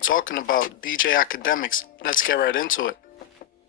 be talking about DJ Academics. Let's get right into it.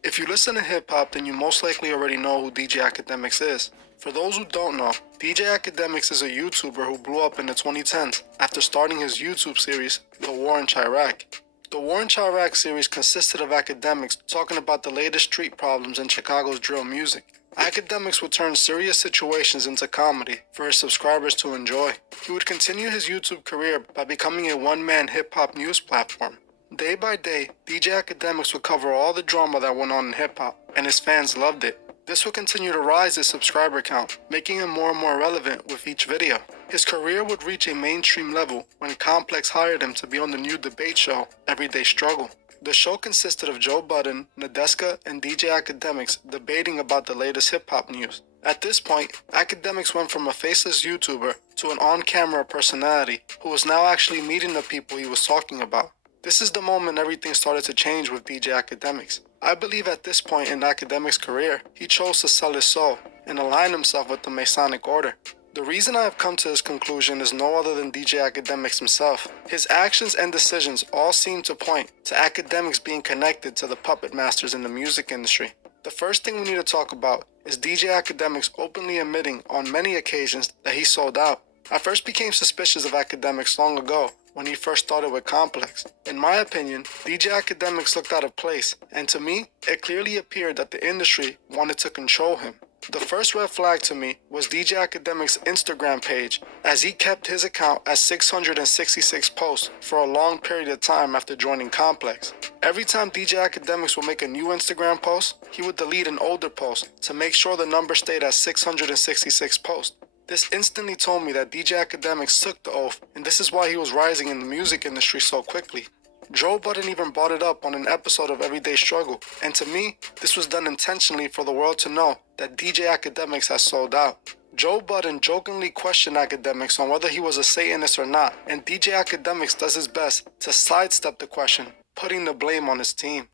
If you listen to hip-hop, then you most likely already know who DJ Academics is. For those who don't know, DJ Academics is a YouTuber who blew up in the 2010s after starting his YouTube series, The War in Chirac. The War in Chirac series consisted of Academics talking about the latest street problems in Chicago's drill music. Academics would turn serious situations into comedy for his subscribers to enjoy. He would continue his YouTube career by becoming a one-man hip-hop news platform. Day by day, DJ Academics would cover all the drama that went on in hip-hop, and his fans loved it. This would continue to rise his subscriber count, making him more and more relevant with each video. His career would reach a mainstream level when Complex hired him to be on the new debate show, Everyday Struggle. The show consisted of Joe Budden, Nadeska, and DJ Academics debating about the latest hip-hop news. At this point, Academics went from a faceless YouTuber to an on-camera personality who was now actually meeting the people he was talking about. This is the moment everything started to change with DJ Academics. I believe at this point in Academics' career, he chose to sell his soul and align himself with the Masonic Order. The reason I have come to this conclusion is no other than DJ Academics himself. His actions and decisions all seem to point to Academics being connected to the puppet masters in the music industry. The first thing we need to talk about is DJ Academics openly admitting on many occasions that he sold out. I first became suspicious of Academics long ago when he first started with Complex. In my opinion, DJ Academics looked out of place, and to me, it clearly appeared that the industry wanted to control him. The first red flag to me was DJ Academics' Instagram page, as he kept his account at 666 posts for a long period of time after joining Complex. Every time DJ Academics would make a new Instagram post, he would delete an older post to make sure the number stayed at 666 posts. This instantly told me that DJ Academics took the oath, and this is why he was rising in the music industry so quickly. Joe Budden even brought it up on an episode of Everyday Struggle, and to me, this was done intentionally for the world to know that DJ Academics has sold out. Joe Budden jokingly questioned Academics on whether he was a Satanist or not, and DJ Academics does his best to sidestep the question, putting the blame on his team.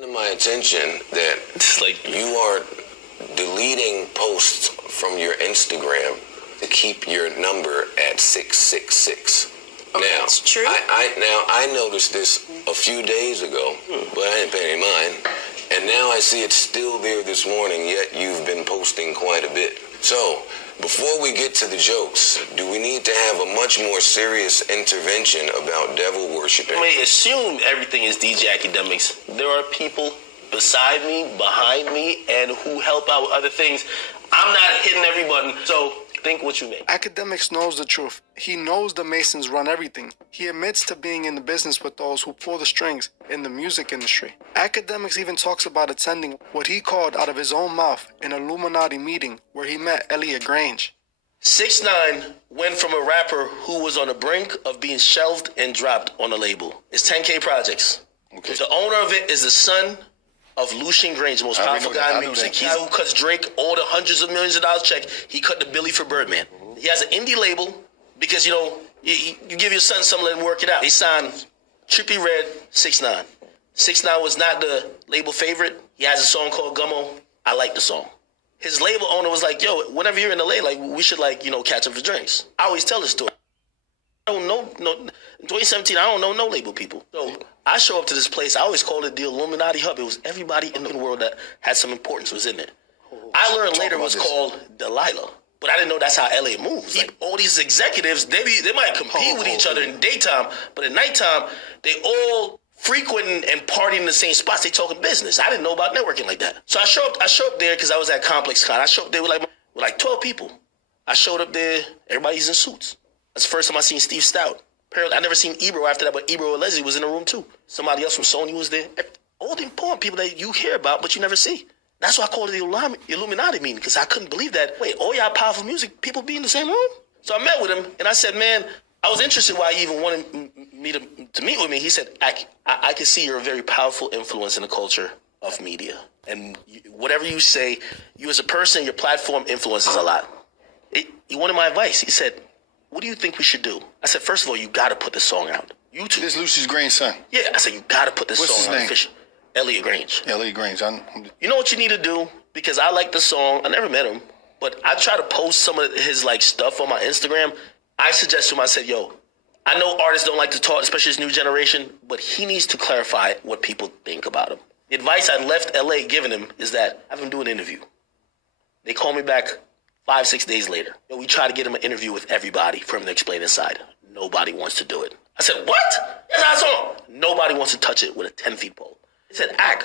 To my attention that you are deleting posts from your Instagram to keep your number at 666. Okay, now, that's true. I noticed this a few days ago, but I didn't pay any mind. And now I see it's still there this morning, yet you've been posting quite a bit. So, before we get to the jokes, do we need to have a much more serious intervention about devil worshiping? You may assume everything is DJ Academics. There are people beside me, behind me, and who help out with other things. I'm not hitting every button, so think what you make. Academics knows the truth. He knows the Masons run everything. He admits to being in the business with those who pull the strings in the music industry. Academics even talks about attending what he called out of his own mouth an Illuminati meeting where he met Elliot Grange. 6ix9ine went from a rapper who was on the brink of being shelved and dropped on a label. It's 10K Projects. Okay. The owner of it is the son of Lucian Grange, the most powerful guy in music. He's who cuts Drake all the hundreds of millions of dollars check. He cut the Billy for Birdman. He has an indie label because, you give your son something, let him work it out. They signed Trippie Redd, 6ix9ine. 6ix9ine was not the label favorite. He has a song called Gummo. I like the song. His label owner was like, yo, whenever you're in LA, we should catch up for drinks. I always tell this story. I don't know, in 2017, I don't know no label people. So I show up to this place. I always called it the Illuminati Hub. It was everybody in the world that had some importance was in it. I learned later it was called Delilah, but I didn't know that's how LA moves. All these executives, they might compete with each other in daytime, but at nighttime, they all frequenting and partying in the same spots. They talking business. I didn't know about networking like that. So I show up there because I was at Complex Con. I showed up there with like 12 people. I showed up there, everybody's in suits. That's the first time I seen Steve Stout. Apparently, I never seen Ebro after that, but Ebro and Leslie was in the room too. Somebody else from Sony was there. All the important people that you hear about, but you never see. That's why I called it the Illuminati meeting, because I couldn't believe that. Wait, all y'all powerful music people be in the same room? So I met with him, and I said, man, I was interested why he even wanted me to meet with me. He said, I can see you're a very powerful influence in the culture of media. And whatever you say, you as a person, your platform influences a lot. He wanted my advice. He said, what do you think we should do? I said, first of all, you got to put this song out. YouTube. This Lucius Grange's son. Yeah, I said, you got to put this What's song his out. name? Official. Elliot Grange. Elliot Grange. You know what you need to do? Because I like the song. I never met him, but I try to post some of his stuff on my Instagram. I suggested to him, I said, yo, I know artists don't like to talk, especially this new generation, but he needs to clarify what people think about him. The advice I left LA giving him is that have him do an interview. They call me back 5-6 days later. Yo, we try to get him an interview with everybody for him to explain inside. Nobody wants to do it. I said, what? Yes, I saw him. Nobody wants to touch it with a 10-foot pole. He said, Ag,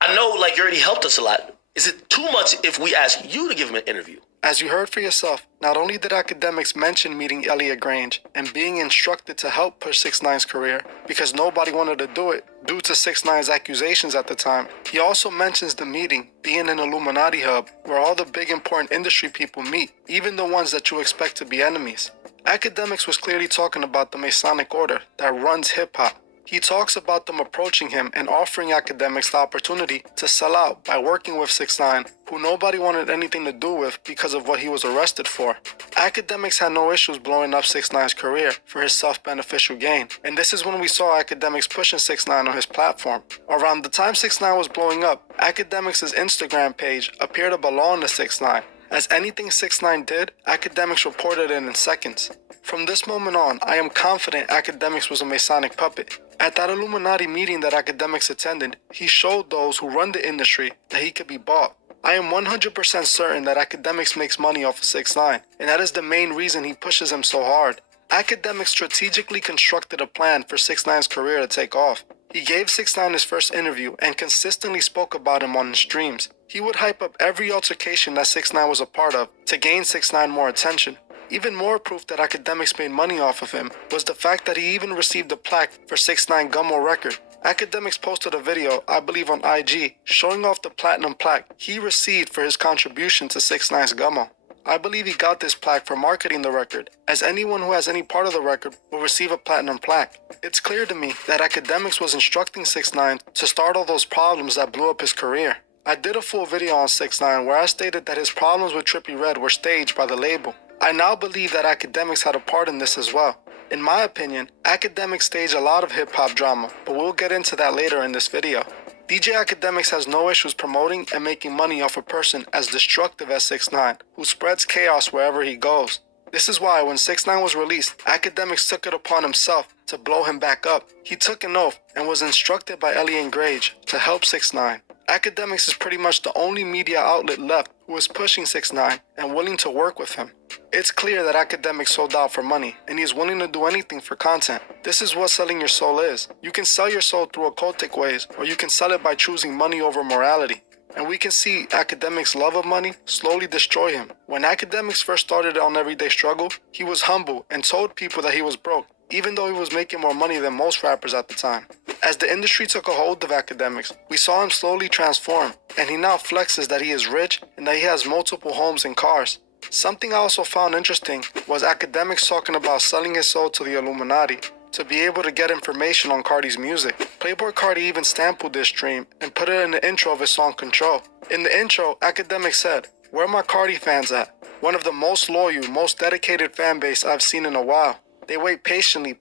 I know like you already helped us a lot. Is it too much if we ask you to give him an interview? As you heard for yourself, not only did Academics mention meeting Elliot Grange and being instructed to help push 6ix9ine's career because nobody wanted to do it due to 6ix9ine's accusations at the time, he also mentions the meeting being an Illuminati hub where all the big important industry people meet, even the ones that you expect to be enemies. Academics was clearly talking about the Masonic Order that runs hip-hop. He talks about them approaching him and offering Academics the opportunity to sell out by working with 6ix9ine, who nobody wanted anything to do with because of what he was arrested for. Academics had no issues blowing up 6ix9ine's career for his self-beneficial gain, and this is when we saw Academics pushing 6ix9ine on his platform. Around the time 6ix9ine was blowing up, Academics' Instagram page appeared to belong to 6ix9ine. As anything 6ix9ine did, Academics reported it in seconds. From this moment on, I am confident Academics was a Masonic puppet. At that Illuminati meeting that Academics attended, he showed those who run the industry that he could be bought. I am 100% certain that Academics makes money off of 6ix9ine, and that is the main reason he pushes him so hard. Academics strategically constructed a plan for 6ix9ine's career to take off. He gave 6ix9ine his first interview and consistently spoke about him on his streams. He would hype up every altercation that 6ix9ine was a part of to gain 6ix9ine more attention. Even more proof that Academics made money off of him was the fact that he even received a plaque for 6ix9ine Gummo record. Academics posted a video, I believe on IG, showing off the platinum plaque he received for his contribution to 6ix9ine's Gummo. I believe he got this plaque for marketing the record, as anyone who has any part of the record will receive a platinum plaque. It's clear to me that Academics was instructing 6ix9ine to start all those problems that blew up his career. I did a full video on 6ix9ine where I stated that his problems with Trippie Redd were staged by the label. I now believe that Academics had a part in this as well. In my opinion, Academics staged a lot of hip-hop drama, but we'll get into that later in this video. DJ Academics has no issues promoting and making money off a person as destructive as 6ix9ine, who spreads chaos wherever he goes. This is why when 6ix9ine was released, Academics took it upon himself to blow him back up. He took an oath and was instructed by Elliot Grange to help 6ix9ine. Academics is pretty much the only media outlet left who is pushing 6ix9ine and willing to work with him. It's clear that Academics sold out for money, and he is willing to do anything for content. This is what selling your soul is. You can sell your soul through occultic ways, or you can sell it by choosing money over morality. And we can see Academics' love of money slowly destroy him. When Academics first started on Everyday Struggle, he was humble and told people that he was broke, even though he was making more money than most rappers at the time. As the industry took a hold of Academics, we saw him slowly transform, and he now flexes that he is rich and that he has multiple homes and cars. Something I also found interesting was Academics talking about selling his soul to the Illuminati to be able to get information on Cardi's music. Playboi Carti even sampled this stream and put it in the intro of his song Control. In the intro, Academics said, "Where my Cardi fans at? One of the most loyal, most dedicated fan base I've seen in a while. They wait patiently.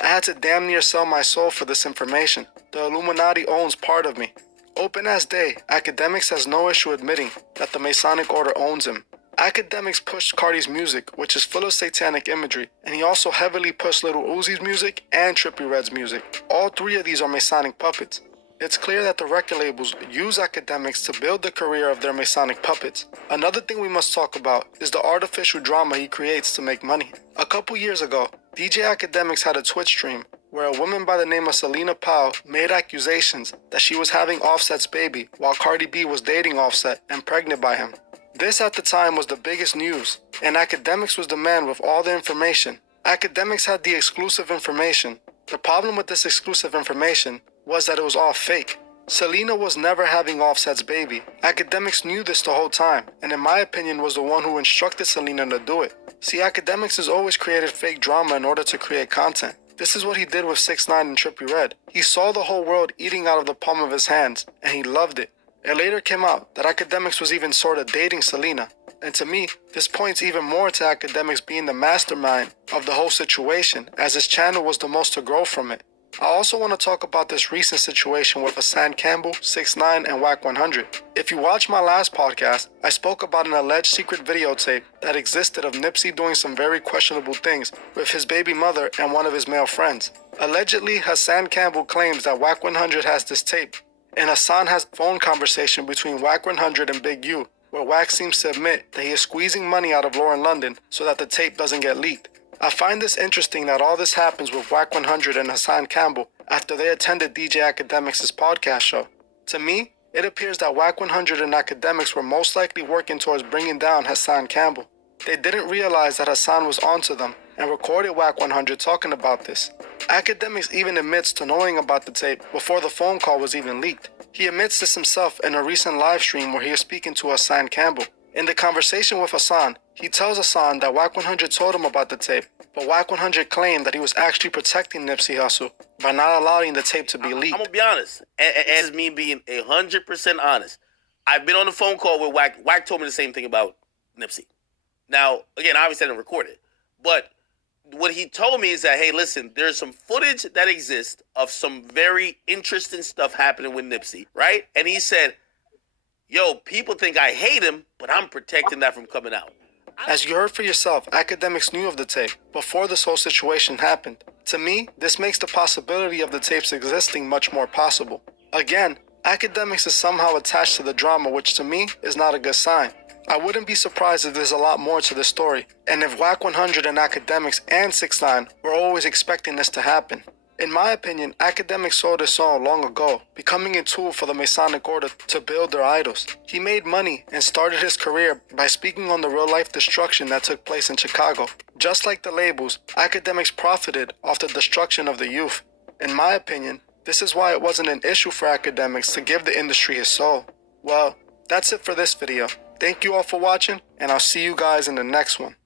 I had to damn near sell my soul for this information. The Illuminati owns part of me." Open as day, Academics has no issue admitting that the Masonic Order owns him. Academics pushed Cardi's music, which is full of satanic imagery, and he also heavily pushed Lil Uzi's music and Trippie Redd's music. All three of these are Masonic puppets. It's clear that the record labels use Academics to build the career of their Masonic puppets. Another thing we must talk about is the artificial drama he creates to make money. A couple years ago, DJ Academics had a Twitch stream where a woman by the name of Selena Powell made accusations that she was having Offset's baby while Cardi B was dating Offset and pregnant by him. This at the time was the biggest news, and Academics was the man with all the information. Academics had the exclusive information. The problem with this exclusive information was that it was all fake. Selena was never having Offset's baby. Academics knew this the whole time, and in my opinion was the one who instructed Selena to do it. See, Academics has always created fake drama in order to create content. This is what he did with 6ix9ine and Trippie Redd. He saw the whole world eating out of the palm of his hands, and he loved it. It later came out that Academics was even sort of dating Selena. And to me, this points even more to Academics being the mastermind of the whole situation, as his channel was the most to grow from it. I also want to talk about this recent situation with Hassan Campbell, 6ix9ine, and Wack 100. If you watched my last podcast, I spoke about an alleged secret videotape that existed of Nipsey doing some very questionable things with his baby mother and one of his male friends. Allegedly, Hassan Campbell claims that Wack 100 has this tape, and Hassan has a phone conversation between Wack 100 and Big U, where Wack seems to admit that he is squeezing money out of Lauren London so that the tape doesn't get leaked. I find this interesting that all this happens with Wack 100 and Hassan Campbell after they attended DJ Academics' podcast show. To me, it appears that Wack 100 and Academics were most likely working towards bringing down Hassan Campbell. They didn't realize that Hassan was onto them and recorded Wack 100 talking about this. Academics even admits to knowing about the tape before the phone call was even leaked. He admits this himself in a recent live stream where he is speaking to Hassan Campbell. In the conversation with Hassan, he tells Hassan that Wack 100 told him about the tape, but Wack 100 claimed that he was actually protecting Nipsey Hussle by not allowing the tape to be leaked. I'm gonna be honest, and this is me being 100% honest. I've been on the phone call with Wack. Wack told me the same thing about Nipsey. Now, again, obviously I didn't record it, but what he told me is that, hey, listen, there's some footage that exists of some very interesting stuff happening with Nipsey, right? And he said, yo, people think I hate him, but I'm protecting that from coming out. As you heard for yourself, Academics knew of the tape before this whole situation happened. To me, this makes the possibility of the tapes existing much more possible. Again, Academics is somehow attached to the drama, which to me is not a good sign. I wouldn't be surprised if there's a lot more to this story, and if Wack 100 and Academics and 6ix9ine were always expecting this to happen. In my opinion, Academics saw this all long ago, becoming a tool for the Masonic Order to build their idols. He made money and started his career by speaking on the real-life destruction that took place in Chicago. Just like the labels, Academics profited off the destruction of the youth. In my opinion, this is why it wasn't an issue for Academics to give the industry his soul. Well, that's it for this video. Thank you all for watching, and I'll see you guys in the next one.